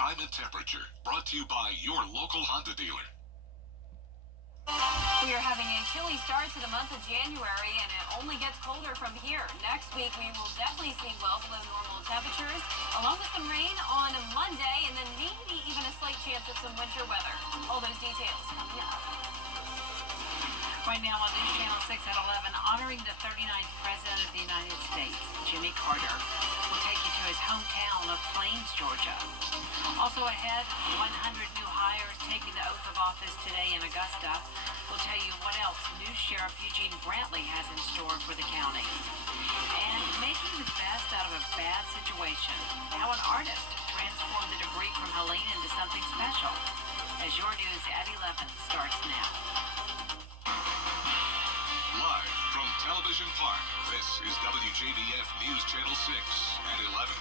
time and temperature. Brought to you by your local Honda dealer. We are having a chilly start to the month of January, and it only gets colder from here. Next week, we will definitely see well below normal temperatures, along with some rain on Monday, and then maybe even a slight chance of some winter weather. All those details coming up. Right now on News Channel 6 at 11, honoring the 39th President of the United States, Jimmy Carter. We'll take you to his hometown of Plains, Georgia. Also ahead, 100 new hires taking the oath of office today in Augusta. We'll tell you what else new Sheriff Eugene Brantley has in store for the county. And making the best out of a bad situation. How an artist transformed the debris from Helene into something special. As your news at 11 starts now. Live from Television Park, this is WJBF News Channel 6 at 11.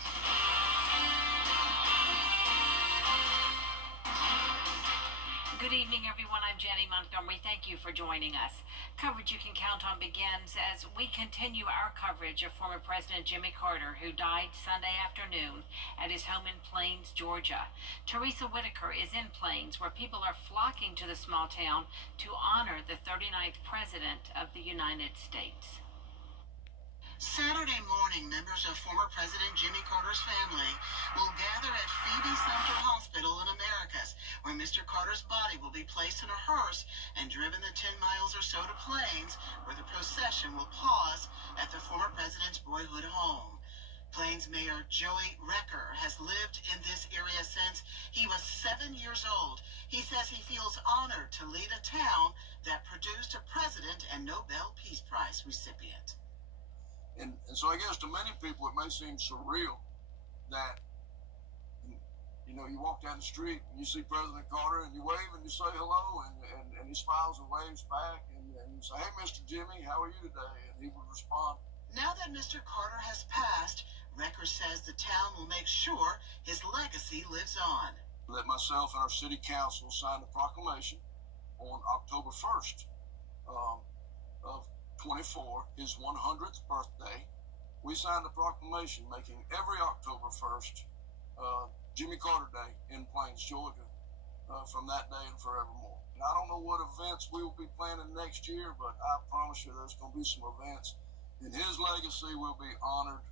Good evening, everyone. I'm Jenny Montgomery. Thank you for joining us. Coverage you can count on begins as we continue our coverage of former President Jimmy Carter, who died Sunday afternoon at his home in Plains, Georgia. Teresa Whitaker is in Plains, where people are flocking to the small town to honor the 39th President of the United States. Saturday morning, members of former President Jimmy Carter's family will gather at Phoebe Central Hospital in Americus, where Mr. Carter's body will be placed in a hearse and driven the 10 miles or so to Plains, where the procession will pause at the former president's boyhood home. Plains Mayor Joey Recker has lived in this area since he was 7 years old. He says he feels honored to lead a town that produced a president and Nobel Peace Prize recipient. And so I guess to many people it may seem surreal that, you know, you walk down the street and you see President Carter and you wave and you say hello and he smiles and waves back and you say, "Hey, Mr. Jimmy, how are you today?" And he would respond. Now that Mr. Carter has passed, Recker says the town will make sure his legacy lives on. That myself and our city council signed a proclamation on October 1st of 24, his 100th birthday. We signed a proclamation making every October 1st Jimmy Carter Day in Plains, Georgia, from that day and forevermore. And I don't know what events we will be planning next year, but I promise you there's going to be some events, and his legacy will be honored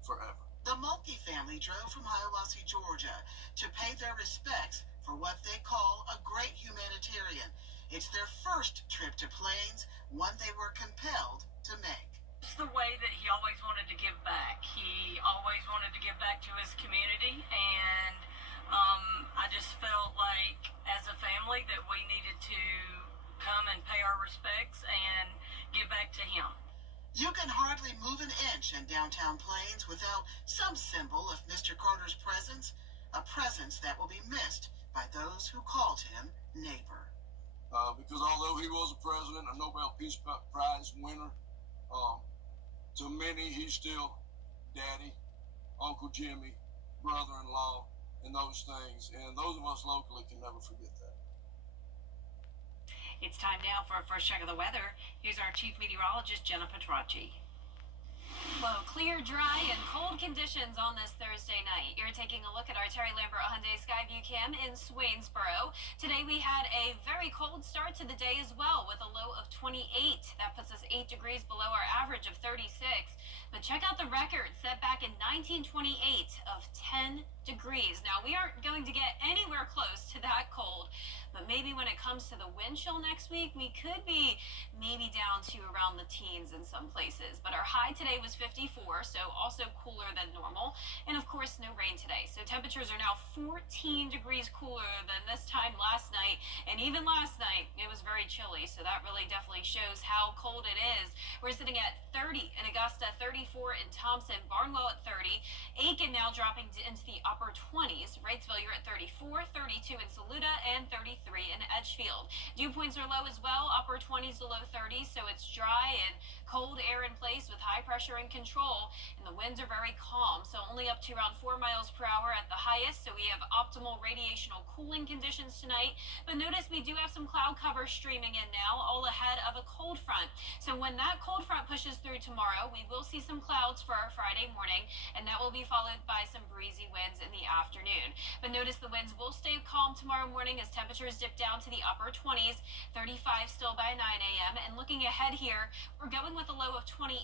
forever. The Mulkey family drove from Hiawassee, Georgia, to pay their respects for what they call a great humanitarian. It's their first trip to Plains, one they were compelled to make. It's the way that he always wanted to give back. He always wanted to give back to his community, and I just felt like as a family that we needed to come and pay our respects and give back to him. You can hardly move an inch in downtown Plains without some symbol of Mr. Carter's presence, a presence that will be missed by those who called him neighbor. Because although he was a president, a Nobel Peace Prize winner, to many he's still daddy, Uncle Jimmy, brother-in-law, and those things. And those of us locally can never forget that. It's time now for a first check of the weather. Here's our chief meteorologist, Jenna Petracci. Well, clear, dry, and cold conditions on this Thursday night. You're taking a look at our Terry Lambert Hyundai Skyview Cam in Swainsboro. Today we had a very cold start to the day as well, with a low of 28. That puts us 8 degrees below our average of 36. But check out the record set back in 1928 of 10 degrees. Now, we aren't going to get anywhere close to that cold, but maybe when it comes to the wind chill next week, we could be maybe down to around the teens in some places. But our high today was 54, so also cooler than normal. And of course, no rain today. So temperatures are now 14 degrees cooler than this time last night. And even last night, it was very chilly. So that really definitely shows how cold it is. We're sitting at 30 in Augusta, 34 in Thompson, Barnwell at 30. Aiken now dropping into the upper 20s. Wrightsville, you're at 34, 32 in Saluda, and 33 in Edgefield. Dew points are low as well, upper 20s to low 30s, so it's dry and cold air in place with high pressure in control, and the winds are very calm, so only up to around 4 miles per hour at the highest, so we have optimal radiational cooling conditions tonight. But notice we do have some cloud cover streaming in now, all ahead of a cold front. So when that cold front pushes through tomorrow, we will see some clouds for our Friday morning, and that will be followed by some breezy winds in the afternoon. afternoon. But notice the winds will stay calm tomorrow morning as temperatures dip down to the upper 20s, 35 still by 9 a.m. And looking ahead here, we're going with a low of 28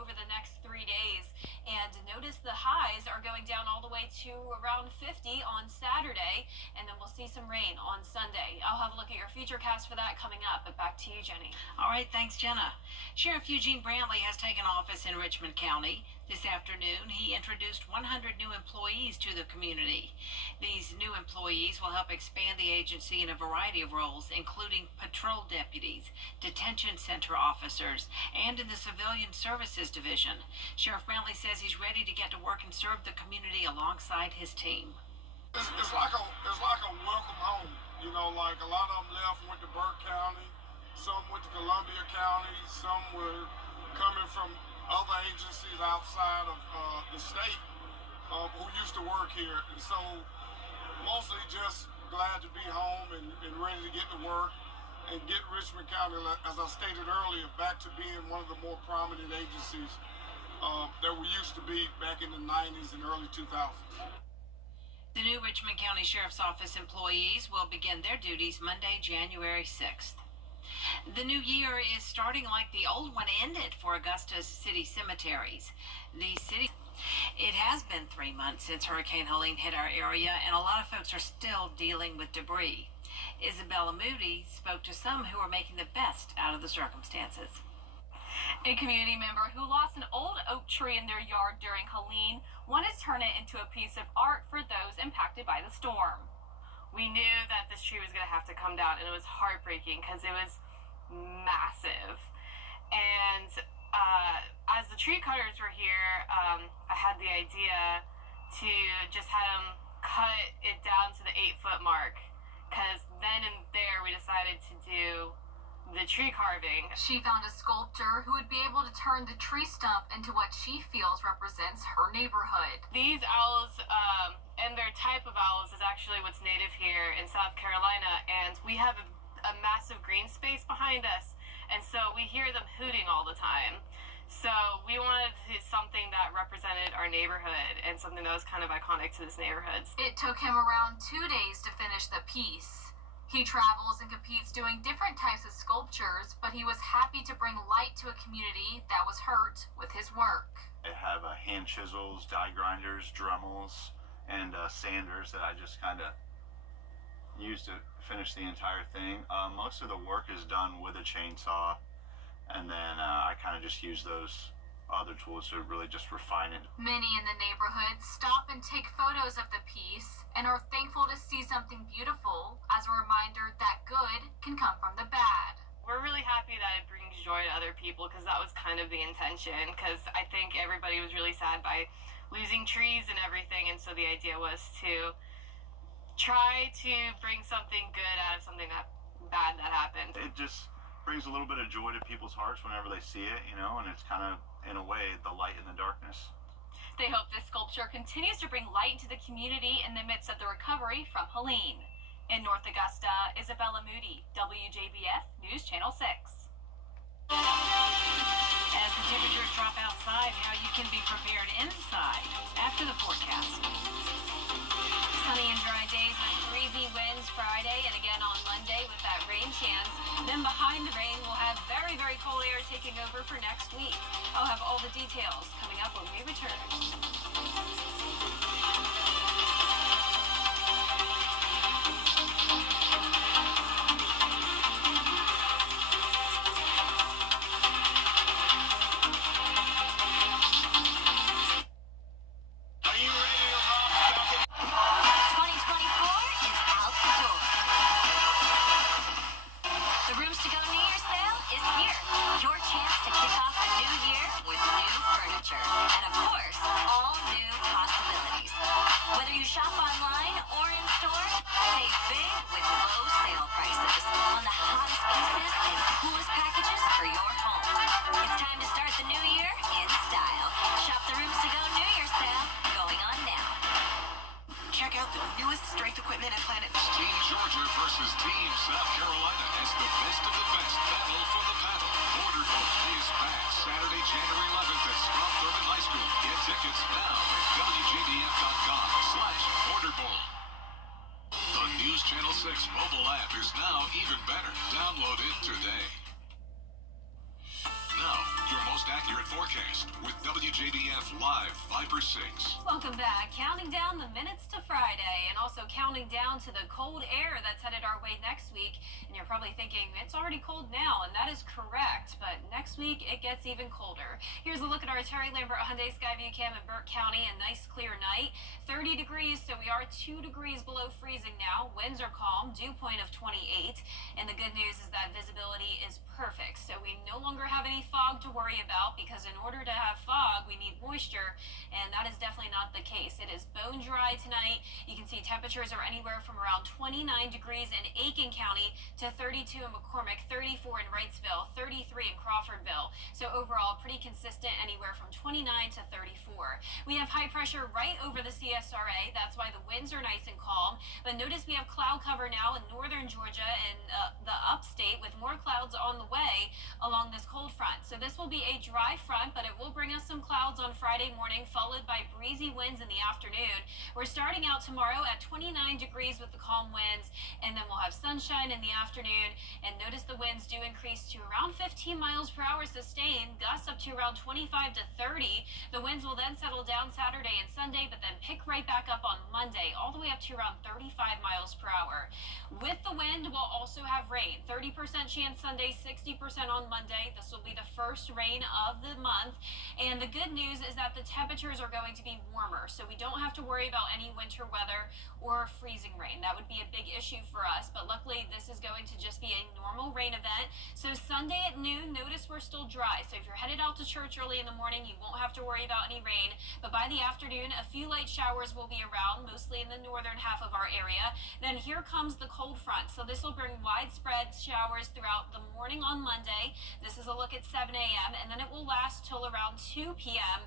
over the next 3 days. And notice the highs are going down all the way to around 50 on Saturday, and then we'll see some rain on Sunday. I'll have a look at your futurecast for that coming up, but back to you, Jenny. All right, thanks, Jenna. Sheriff Eugene Brantley has taken office in Richmond County. This afternoon, he introduced 100 new employees to the community. These new employees will help expand the agency in a variety of roles, including patrol deputies, detention center officers, and in the Civilian Services Division. Sheriff Brantley says he's ready to get to work and serve the community alongside his team. It's like a welcome home. You know, like a lot of them left, went to Burke County, some went to Columbia County, some were coming from other agencies outside of the state who used to work here. And so mostly just glad to be home and ready to get to work and get Richmond County, as I stated earlier, back to being one of the more prominent agencies that we used to be back in the 90s and early 2000s. The new Richmond County Sheriff's Office employees will begin their duties Monday, January 6th. The new year is starting like the old one ended for Augusta's city cemeteries. It has been 3 months since Hurricane Helene hit our area, and a lot of folks are still dealing with debris. Isabella Moody spoke to some who are making the best out of the circumstances. A community member who lost an old oak tree in their yard during Helene wanted to turn it into a piece of art for those impacted by the storm. We knew that this tree was going to have to come down, and it was heartbreaking because it was massive. And as the tree cutters were here, I had the idea to just have them cut it down to the 8-foot mark, because then and there we decided to do the tree carving. She found a sculptor who would be able to turn the tree stump into what she feels represents her neighborhood. These owls, and their type of owls, is actually what's native here in South Carolina, and we have a massive green space behind us, and so we hear them hooting all the time. So we wanted something that represented our neighborhood and something that was kind of iconic to this neighborhood. It took him around 2 days to finish the piece. He travels and competes doing different types of sculptures, but he was happy to bring light to a community that was hurt with his work. I have hand chisels, die grinders, Dremels, and sanders that I just kind of use to finish the entire thing. Most of the work is done with a chainsaw, and then I kind of just use those other tools to really just refine it. Many in the neighborhood stop and take photos of the piece and are thankful to see something beautiful as a reminder that good can come from the bad. We're really happy that it brings joy to other people, because that was kind of the intention, because I think everybody was really sad by losing trees and everything, and so the idea was to try to bring something good out of something that bad that happened. It just brings a little bit of joy to people's hearts whenever they see it, you know, and it's kind of, in a way, the light in the darkness. They hope this sculpture continues to bring light into the community in the midst of the recovery from Helene. In North Augusta, Isabella Moody, WJBF News Channel 6. As the temperatures drop outside, how you can be prepared inside after the forecast. Sunny and dry days with breezy winds Friday and again on Monday with that rain chance. Then behind the rain, we'll have very, very cold air taking over for next week. I'll have all the details coming up when we return. Georgia versus Team South Carolina as the best of the best battle for the paddle. Order book is back Saturday, January 11th at Scott Thurman High School. Get tickets now at WJBF.com/order forecast with WJBF Live 5/6. Welcome back. Counting down the minutes to Friday and also counting down to the cold air that's headed our way next week. And you're probably thinking, it's already cold now, and that is correct. But next week, it gets even colder. Here's a look at our Terry Lambert Hyundai Skyview Cam in Burke County. A nice clear night. 30 degrees, so we are 2 degrees below freezing now. Winds are calm, dew point of 28. And the good news is that visibility is perfect. So we no longer have any fog to worry about, because in order to have fog, we need moisture, and that is definitely not the case. It is bone dry tonight. You can see temperatures are anywhere from around 29 degrees in Aiken County to 32 in McCormick, 34 in Wrightsville, 33 in Crawfordville. So overall, pretty consistent, anywhere from 29 to 34. We have high pressure right over the CSRA. That's why the winds are nice and calm. But notice we have cloud cover now in northern Georgia and the upstate, with more clouds on the way along this cold front. So this will be a dry front, but it will bring us some clouds on Friday morning, followed by breezy winds in the afternoon. We're starting out tomorrow at 29 degrees with the calm winds, and then we'll have sunshine in the afternoon. And notice the winds do increase to around 15 miles per hour sustained, gusts up to around 25 to 30. The winds will then settle down Saturday and Sunday, but then pick right back up on Monday, all the way up to around 35 miles per hour. With the wind, we'll also have rain. 30% chance Sunday, 60% on Monday. This will be the first rain of the month. And the good news is that the temperatures are going to be warmer, so we don't have to worry about any winter weather or freezing rain. That would be a big issue for us, but luckily this is going to just be a normal rain event. So Sunday at noon, notice we're still dry. So if you're headed out to church early in the morning, you won't have to worry about any rain. But by the afternoon, a few light showers will be around, mostly in the northern half of our area. Then here comes the cold front. So this will bring widespread showers throughout the morning on Monday. This is a look at 7 a.m. and then it will last till around 2 p.m.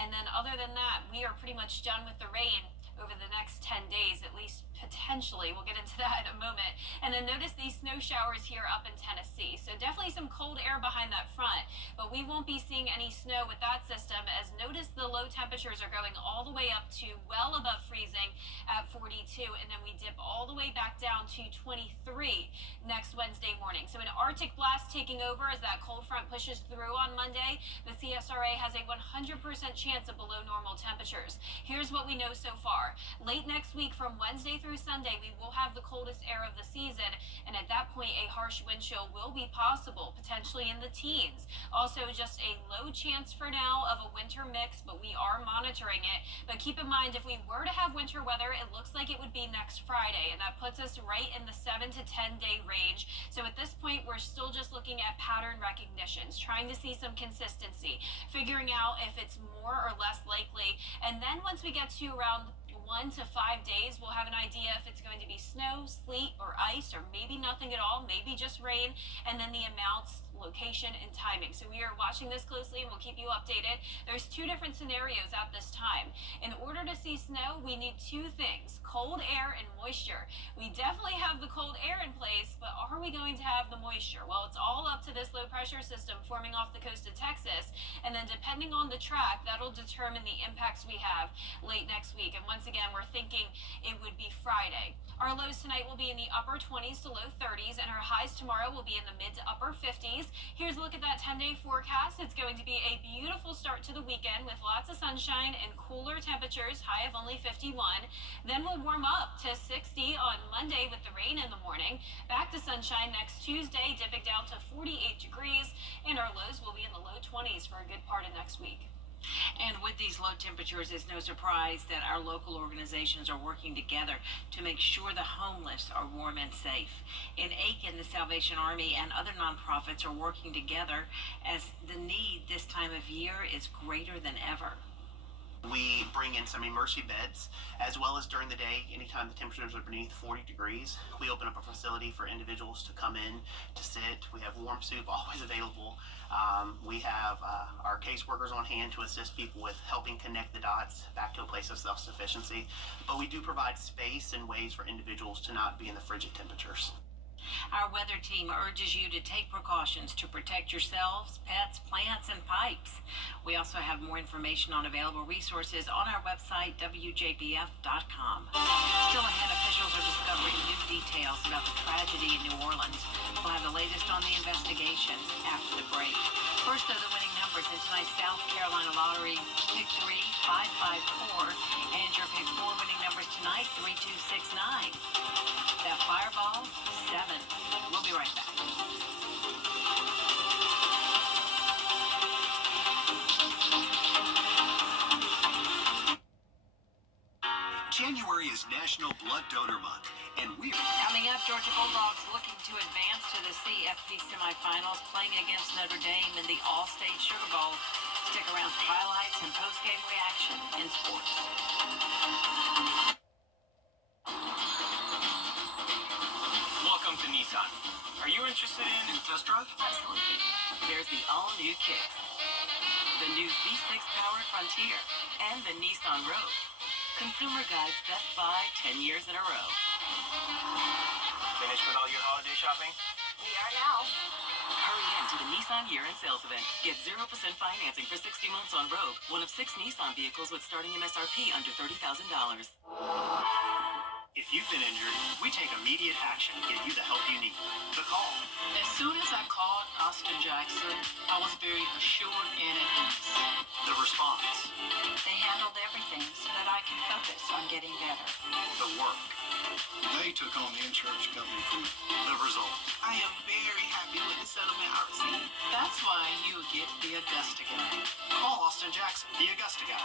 And then other than that, we are pretty much done with the rain over the next 10 days, at least potentially. We'll get into that in a moment. And then notice these snow showers here up in Tennessee. So definitely some cold air behind that front, but we won't be seeing any snow with that system, as notice the low temperatures are going all the way up to well above freezing at 42, and then we dip all the way back down to 23 next Wednesday morning. So an Arctic blast taking over as that cold front pushes through on Monday. The CSRA has a 100% chance of below normal temperatures. Here's what we know so far. Late next week from Wednesday through Sunday, we will have the coldest air of the season, and at that point a harsh wind chill will be possible, potentially in the teens. Also, just a low chance for now of a winter mix, but we are monitoring it. But keep in mind, if we were to have winter weather, it looks like it would be next Friday, and that puts us right in the 7 to 10 day range. So at this point, we're still just looking at pattern recognitions, trying to see some consistency, figuring out if it's more or less likely. And then once we get to around 1 to 5 days, we'll have an idea if it's going to be snow, sleet, or ice, or maybe nothing at all, maybe just rain, and then the amounts, location, and timing. So we are watching this closely and we'll keep you updated. There's 2 different scenarios at this time. In order to see snow, we need 2 things: cold air and moisture. We definitely have the cold air in place, but are we going to have the moisture? Well, it's all up to this low pressure system forming off the coast of Texas, and then depending on the track, that'll determine the impacts we have late next week. And once again, we're thinking it would be Friday. Our lows tonight will be in the upper 20s to low 30s, and our highs tomorrow will be in the mid to upper 50s. Here's a look at that 10-day forecast. It's going to be a beautiful start to the weekend with lots of sunshine and cooler temperatures, high of only 51. Then we'll warm up to 60 on Monday with the rain in the morning. Back to sunshine next Tuesday, dipping down to 48 degrees, and our lows will be in the low 20s for a good part of next week. And with these low temperatures, it's no surprise that our local organizations are working together to make sure the homeless are warm and safe. In Aiken, the Salvation Army and other nonprofits are working together as the need this time of year is greater than ever. We bring in some emergency beds, as well as during the day, anytime the temperatures are beneath 40 degrees, we open up a facility for individuals to come in, to sit. We have warm soup always available. We have our caseworkers on hand to assist people with helping connect the dots back to a place of self-sufficiency. But we do provide space and ways for individuals to not be in the frigid temperatures. Our weather team urges you to take precautions to protect yourselves, pets, plants, and pipes. We also have more information on available resources on our website, WJBF.com. Still ahead, officials are discovering new details about the tragedy in New Orleans. We'll have the latest on the investigation after the break. First, though, the winning number numbers in tonight's South Carolina lottery. Pick 3, 554. And your pick 4 winning numbers tonight, 3269. That fireball, 7. We'll be right back. January is National Blood Donor Month, and we're Coming up, Georgia Bulldogs looking to advance to the CFP semifinals, playing against Notre Dame in the All-State Sugar Bowl. Stick around for highlights and post-game reaction in sports. Welcome to Nissan. Are you interested in a test drive. Absolutely. There's the all-new Kicks, the new V6-powered Frontier, and the Nissan Rogue. Consumer Guide's Best Buy 10 years in a row. Finished with all your holiday shopping? We are now. Hurry in to the Nissan year-end sales event. Get 0% financing for 60 months on Rogue, one of 6 Nissan vehicles with starting MSRP under $30,000. If you've been injured, we take immediate action to get you the help you need. The call. As soon as I called Austin Jackson, I was very assured and at ease. The response. They handled everything so that I could focus on getting better. The work. They took on the insurance company for me. The result. I am very happy with the settlement I received. That's why you get the Augusta Guy. Call Austin Jackson, the Augusta Guy,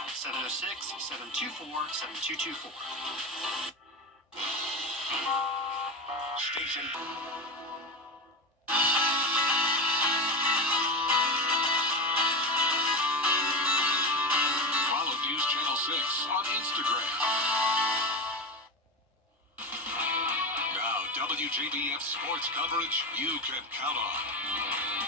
706-724-7224. Station. Follow News Channel 6 on Instagram. Now, WJBF sports coverage you can count on.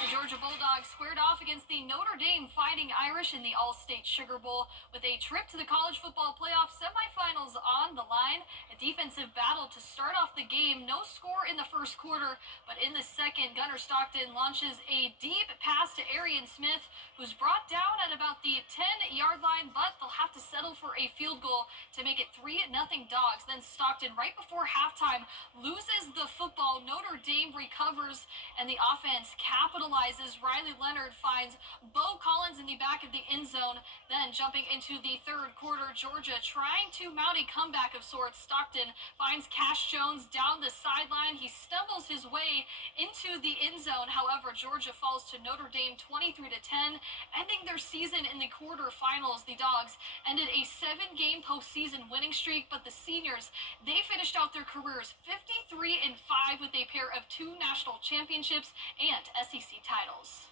The Georgia Bulldogs squared off against the Notre Dame Fighting Irish in the All-State Sugar Bowl with a trip to the college football playoff semifinals on the line. A defensive battle to start off the game. No score in the first quarter, but in the second, Gunnar Stockton launches a deep pass to Arian Smith, who's brought down at about the 10-yard line, but they'll have to settle for a field goal to make it 3-0 Dogs. Then Stockton, right before halftime, loses the football. Notre Dame recovers, and the offense capitalizes. Riley Leonard finds Bo Collins in the back of the end zone. Then jumping into the third quarter, Georgia trying to mount a comeback of sorts. Stockton finds Cash Jones down the sideline. He stumbles his way into the end zone. However, Georgia falls to Notre Dame 23-10, ending their season in the quarterfinals. The Dogs ended a 7-game postseason winning streak, but the seniors, they finished out their careers 53-5 with a pair of 2 national championships and SEC titles.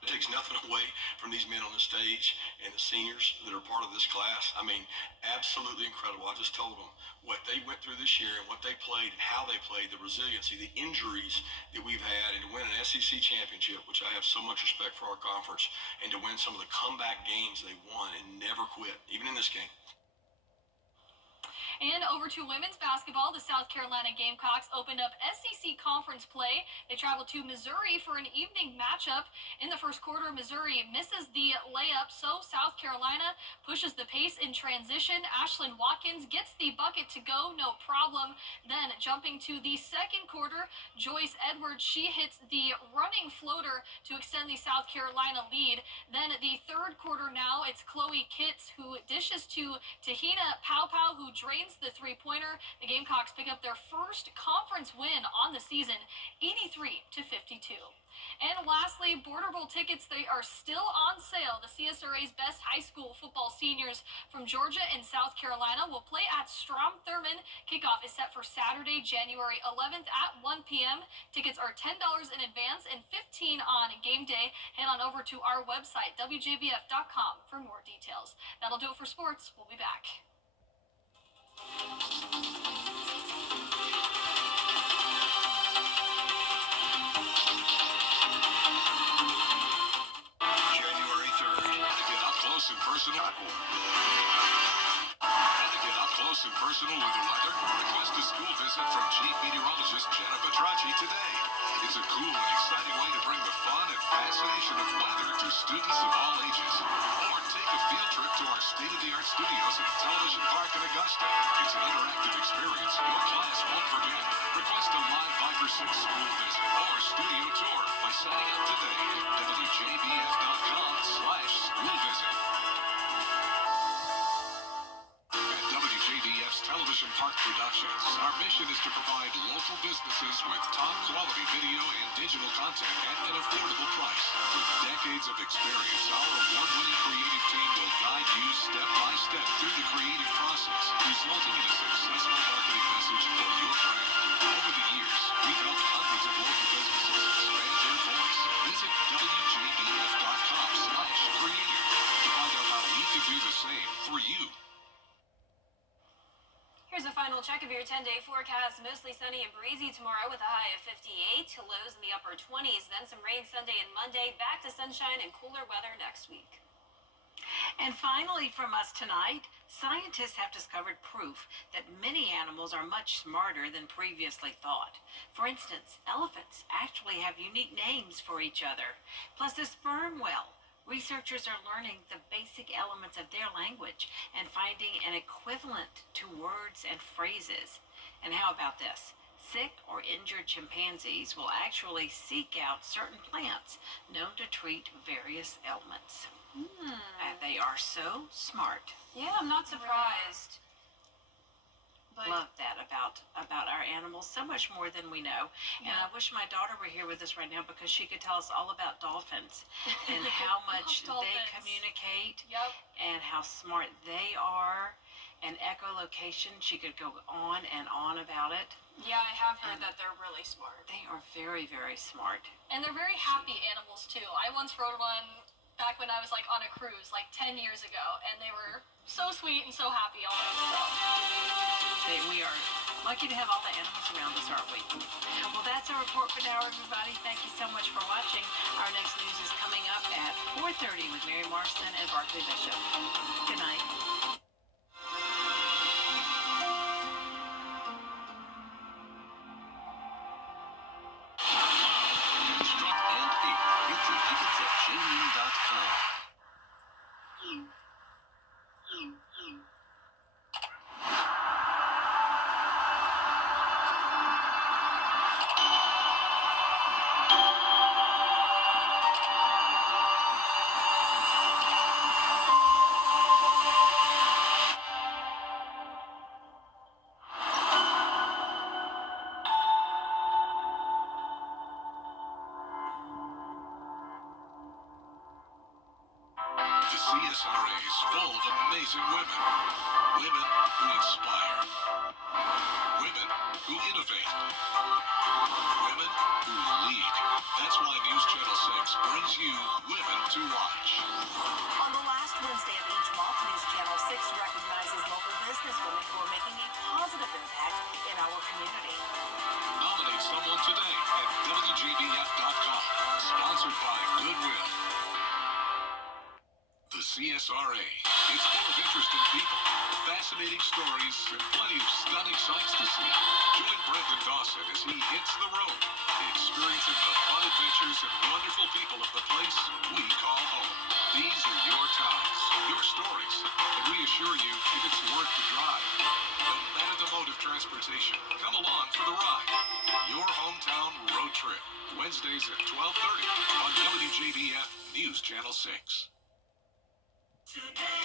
It takes nothing away from these men on the stage and the seniors that are part of this class. I mean, absolutely incredible. I just told them what they went through this year and what they played and how they played, the resiliency, the injuries that we've had, and to win an SEC championship, which I have so much respect for our conference, and to win some of the comeback games they won and never quit, even in this game. And over to women's basketball, the South Carolina Gamecocks opened up SEC conference play. They traveled to Missouri for an evening matchup. In the first quarter, Missouri misses the layup, so South Carolina pushes the pace in transition. Ashlyn Watkins gets the bucket to go, no problem. Then jumping to the second quarter, Joyce Edwards, she hits the running floater to extend the South Carolina lead. Then the third quarter now, it's Chloe Kitts who dishes to Tahina Powpow, who drains the three-pointer. The Gamecocks pick up their first conference win on the season, 83-52. And lastly, Border Bowl tickets, they are still on sale. The CSRA's best high school football seniors from Georgia and South Carolina will play at Strom Thurmond. Kickoff is set for Saturday, January 11th at 1 p.m. Tickets are $10 in advance and $15 on game day. Head on over to our website, WJBF.com, for more details. That'll do it for sports. We'll be back. January 3rd. To get up close and personal. To get up close and personal with the weather, request a school visit from Chief Meteorologist Jennifer Tracci today. It's a cool and exciting way to bring the fun and fascination of weather to students of all ages. Or take a field trip to our state-of-the-art studios at the Television Park in Augusta. It's an interactive experience your class won't forget. Request a live Viper 6 school visit or studio tour by signing up today at WJBF.com/school visit. At WJBF's Television Park Productions, our mission is to provide local businesses with top quality video and digital content at an affordable price. With decades of experience, our award-winning creative team will guide you step by step through the creative process, resulting in a successful marketing message for your brand. Over the years, we've helped hundreds of local businesses expand their voice. Visit WJBF.com/creative to find out how we can do the same for you. Here's a final check of your 10-day forecast. Mostly sunny and breezy tomorrow with a high of 58. Lows in the upper 20s. Then some rain Sunday and Monday. Back to sunshine and cooler weather next week. And finally from us tonight, scientists have discovered proof that many animals are much smarter than previously thought. For instance, elephants actually have unique names for each other. Plus the sperm whale. Researchers are learning the basic elements of their language and finding an equivalent to words and phrases. And how about this? Sick or injured chimpanzees will actually seek out certain plants known to treat various ailments. They are so smart. Yeah, I'm not surprised. But Love that about our animals, so much more than we know. And I wish my daughter were here with us right now because she could tell us all about dolphins and how much they Dolphins. communicate Yep. and how smart they are. And echolocation, she could go on and on about it. Yeah, I have heard that they're really smart. They are very, very smart. And they're very happy animals too. I once rode one back when I was like on a cruise like 10 years ago, and they were so sweet and so happy always. We are lucky to have all the animals around us, aren't we? Well, that's our report for now, everybody. Thank you so much for watching. Our next news is coming up at 4:30 with Mary Marston and Barclay Bishop. Good night. Get your tickets at genuine.com. The CSRA is full of amazing women. Women who inspire. Women who innovate. Women who lead. That's why News Channel 6 brings you Women to Watch. On the last Wednesday of each month, News Channel 6 recognizes local businesswomen who are making a positive impact in our community. Nominate someone today at WJBF.com. Sponsored by Goodwill. The CSRA. It's full of interesting people, fascinating stories, and plenty of stunning sights to see. Join Brendan Dawson as he hits the road, experiencing the fun adventures and wonderful people of the place we call home. These are your towns, your stories, and we assure you it's worth the drive. No matter the mode of transportation, come along for the ride. Your hometown road trip. Wednesdays at 12:30 on WJBF News Channel 6. Today.